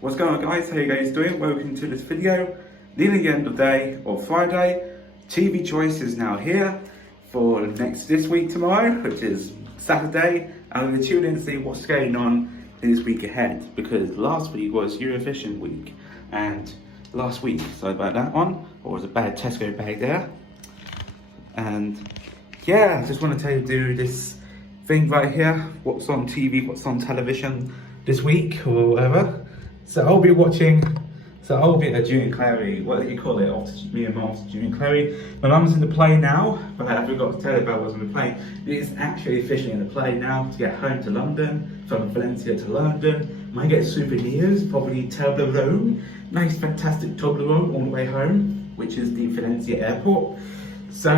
What's going on, guys? How you guys doing? Welcome to this video. Nearly the end of the day or Friday. TV Choice is now here for this week tomorrow, which is Saturday. I'm going to tune in to see what's going on this week ahead, because last week was Eurovision week, and last week, sorry about that one, or was a bad Tesco bag there. And yeah, I just want to tell you to do this thing right here, what's on TV, what's on television this week or whatever. So I'll be at Junior Clary, what do you call it, after me and Mom's Junior Clary. My mum's in the play now, but I forgot to tell her about what's in the play. It's actually officially in the play now to get home to London, from Valencia to London. Might get souvenirs, probably Toblerone, nice fantastic Toblerone on the way home, which is the Valencia airport. So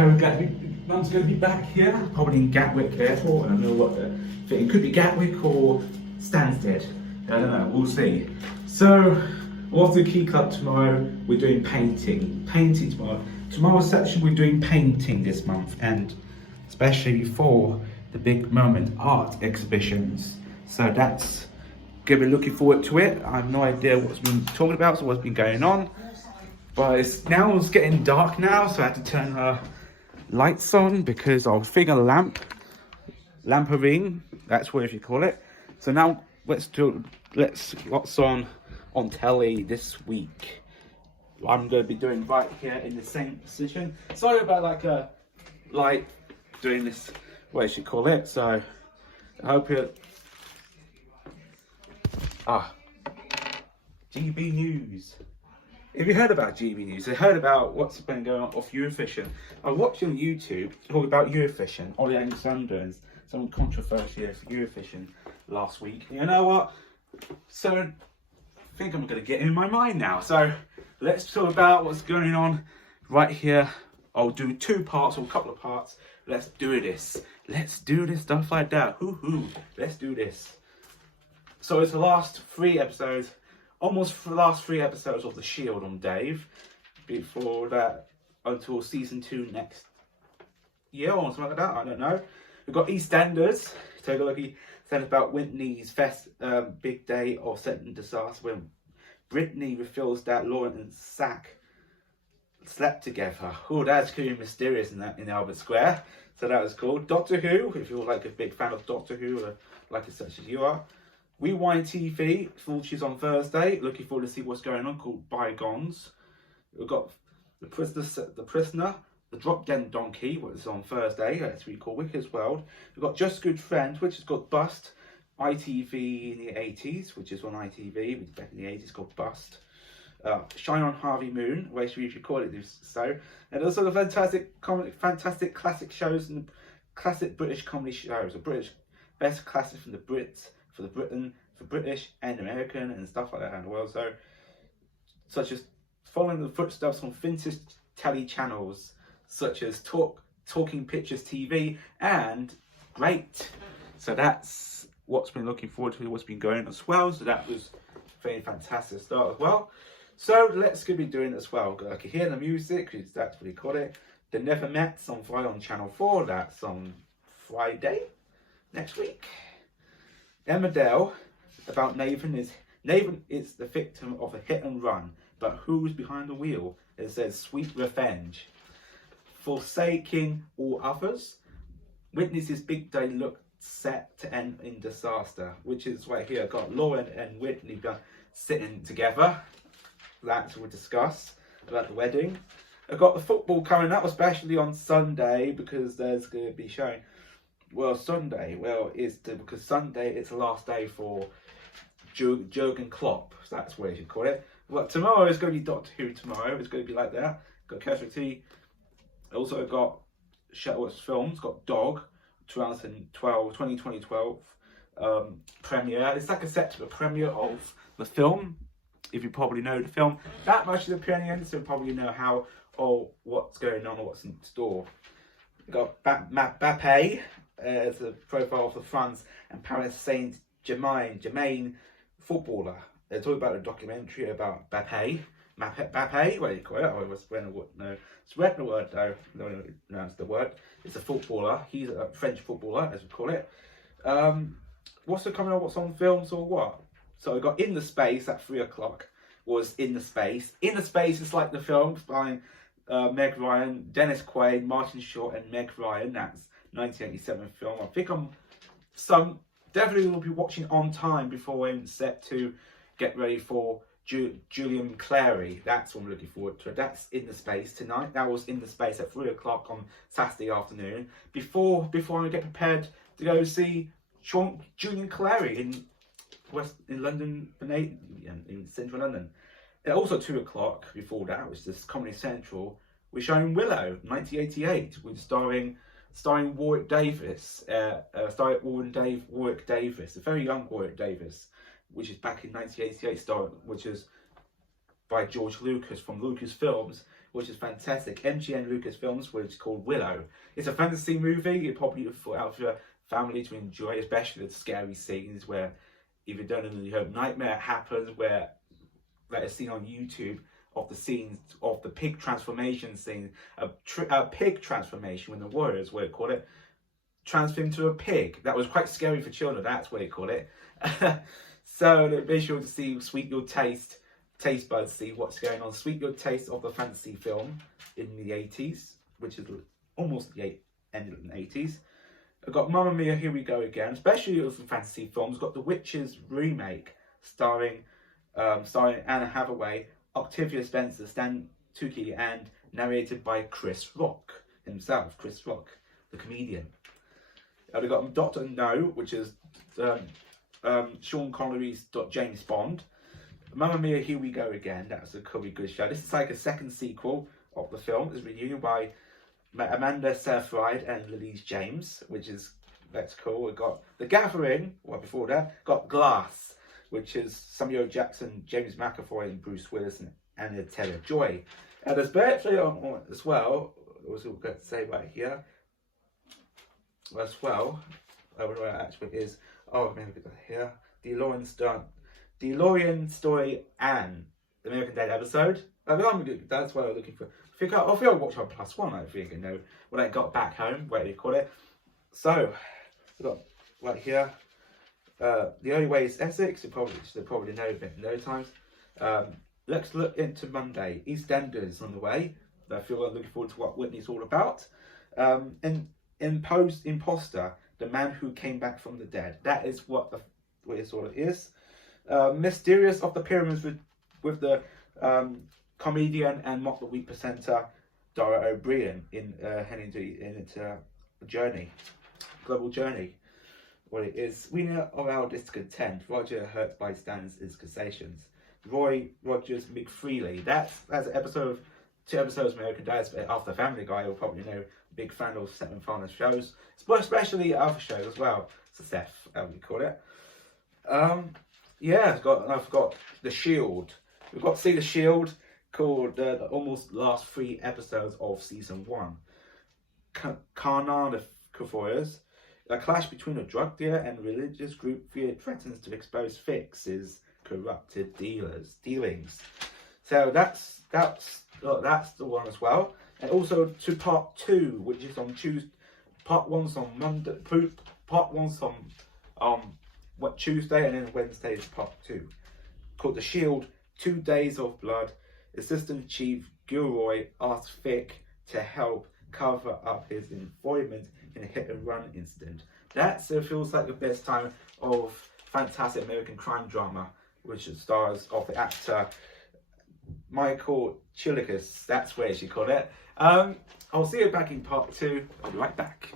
Mum's going to be back here, probably in Gatwick Airport. I don't know what it could be, Gatwick or Stansted. I don't know, we'll see. So, what's the key club tomorrow? We're doing painting. Painting tomorrow. Tomorrow's section, we're doing painting this month, and especially for the big moment art exhibitions. So that's gonna be looking forward to it. I have no idea what's been talking about, so what's been going on. But it's getting dark now, so I had to turn her lights on because I was figuring a lamp-a-ring, that's what you call it. So now what's on telly this week. I'm going to be doing right here in the same position. Sorry about doing this, what you should call it. So I hope it. GB News. If you heard about GB News, I heard about what's been going on off Eurovision. I watched on YouTube talk about Eurovision, Ollie Alexander, some controversy of Eurovision last week. You know what? So I think I'm going to get in my mind now. So let's talk about what's going on right here. I'll do two parts or a couple of parts. Let's do this. Let's do this stuff like that. Hoo-hoo. Let's do this. So it's the last three episodes, almost the last three episodes of The Shield on Dave. Before that, until season 2 next year or something like that. I don't know. We've got EastEnders. Take a look. Said about Whitney's big day of setting disaster when Brittany reveals that Lauren and Zach slept together. Oh, that's cool and mysterious in Albert Square. So that was cool. Doctor Who, if you're like a big fan of Doctor Who, or like as such as you are. Rewind TV, launches on Thursday. Looking forward to see what's going on, called Bygones. We've got The Prisoner, The Drop Dead Donkey, which is on Thursday. That's really cool. Wicked's World. We've got Just Good Friends, which has got Bust. ITV in the 80s, which is on ITV, which is back in the 80s, called Bust. Shine on Harvey Moon, which we've recorded this. So, and also the fantastic classic shows and classic British comedy shows. The British best classic from the Brits, for British and American and stuff like that around the world. So, such as following the footsteps on vintage telly channels, such as Talking Pictures TV and Great. So that's what's been looking forward to, what's been going on as well. So that was very fantastic start as well. So let's be doing it as well. I can hear the music, because that's what he called it. The Never Mets on Friday on Channel 4. That's on Friday next week. Emmerdale, about Nathan is the victim of a hit and run, but who's behind the wheel? It says sweet revenge. Forsaking all others, witnesses big day look set to end in disaster, which is right here. I've got Lauren and Whitney sitting together. That we'll discuss about the wedding. I've got the football coming up, especially on Sunday, because there's going to be showing. Because Sunday it's the last day for Jurgen Klopp. So that's what you should call it. But tomorrow is going to be Doctor Who. Tomorrow it's going to be like that. Got Casualty. Also got Shuttleworth's films. Got Dog, 2012 premiere. It's like a set to the premiere of the film. If you probably know the film that much of the premiere, so you probably know how or what's going on or what's in store. We've got Mbappé as a profile of the France and Paris Saint-Germain footballer. They're talking about a documentary about Mbappé, what do you call it? I was reading the word though. No one knows the word. It's a footballer. He's a French footballer, as we call it. What's coming on? What's on films or what? So we got In the Space at 3 o'clock. Was In the Space. In the Space is like the film starring Meg Ryan, Dennis Quaid, Martin Short, and Meg Ryan. That's 1987 film. I think definitely will be watching on time before we're set to get ready for Julian Clary. That's what I'm looking forward to. That's In the Space tonight. That was In the Space at 3 o'clock on Saturday afternoon. Before I get prepared to go see Julian Clary in London, in central London. And also 2 o'clock before that, which is Comedy Central, we're showing Willow, 1988, with starring Warwick Davis, Warwick Davis, a very young Warwick Davis, which is back in 1988, which is by George Lucas from Lucasfilms, which is fantastic. MGM Lucasfilms, which is called Willow. It's a fantasy movie. You probably put out for your family to enjoy, especially the scary scenes where, if you don't know, you hope nightmare happens, where that is seen on YouTube of the scenes of the pig transformation scene, a pig transformation when the warriors, what they call it, transformed into a pig. That was quite scary for children. That's what they call it. So the visual to see Sweet Your Taste buds, see what's going on. Sweet Your Taste of the fantasy film in the 80s, which is almost the end of the 80s. I've got Mamma Mia, Here We Go Again, especially for fantasy films. Got The Witches remake starring Anna Hathaway, Octavia Spencer, Stan Tucci, and narrated by Chris Rock himself, Chris Rock, the comedian. We've got Dr. No, which is Sean Connery's James Bond. Mamma Mia, Here We Go Again, that's a pretty good show. This is like a second sequel of the film. It's reviewed by Amanda Seyfried and Louise James, that's cool. We've got The Gathering, before that, got Glass, which is Samuel Jackson, James McAvoy, and Bruce Willis, and Anya Taylor-Joy. And there's actually on as well, what we've got to say right here, as well, what actually is, here, DeLorean Story and the American Dad episode. That's what I'm looking for. I think I'll watch on +1, I think, when I got back home, whatever you call it. So, we've got right here, The Only Way is Essex. You probably know it no times. Let's look into Monday. EastEnders on the way. I feel I'm looking forward to what Whitney's all about. Imposter, The Man Who Came Back from the Dead. That is what it sort of is. Mysterious of the Pyramids with the comedian and Mock the Week presenter Dara O'Brien in into global journey. What it is, winner of our discontent, Roger hurt by Stan's accusations. Roy Rogers McFreely. That's an episode of 2 episodes of American Dad, after Family Guy. You'll probably know, big fan of Seth MacFarlane's shows, especially other shows as well. So Seth, how we call it. Yeah, I've got The Shield. We've got to see The Shield, called the almost last 3 episodes of season 1. Carnivores. A clash between a drug dealer and religious group threatens to expose Fix's corrupted dealings. So that's the one as well. And also to part 2, which is on Tuesday. Part 1's on Monday. Part 1's on Tuesday, and then Wednesday is part 2, called The Shield: 2 Days of Blood. Assistant Chief Gilroy asks Fick to help cover up his involvement in a hit-and-run incident. That feels like the best time of fantastic American crime drama, which stars of the actor Michael Chiklis. That's where she called it. I'll see you back in part 2. I'll be right back.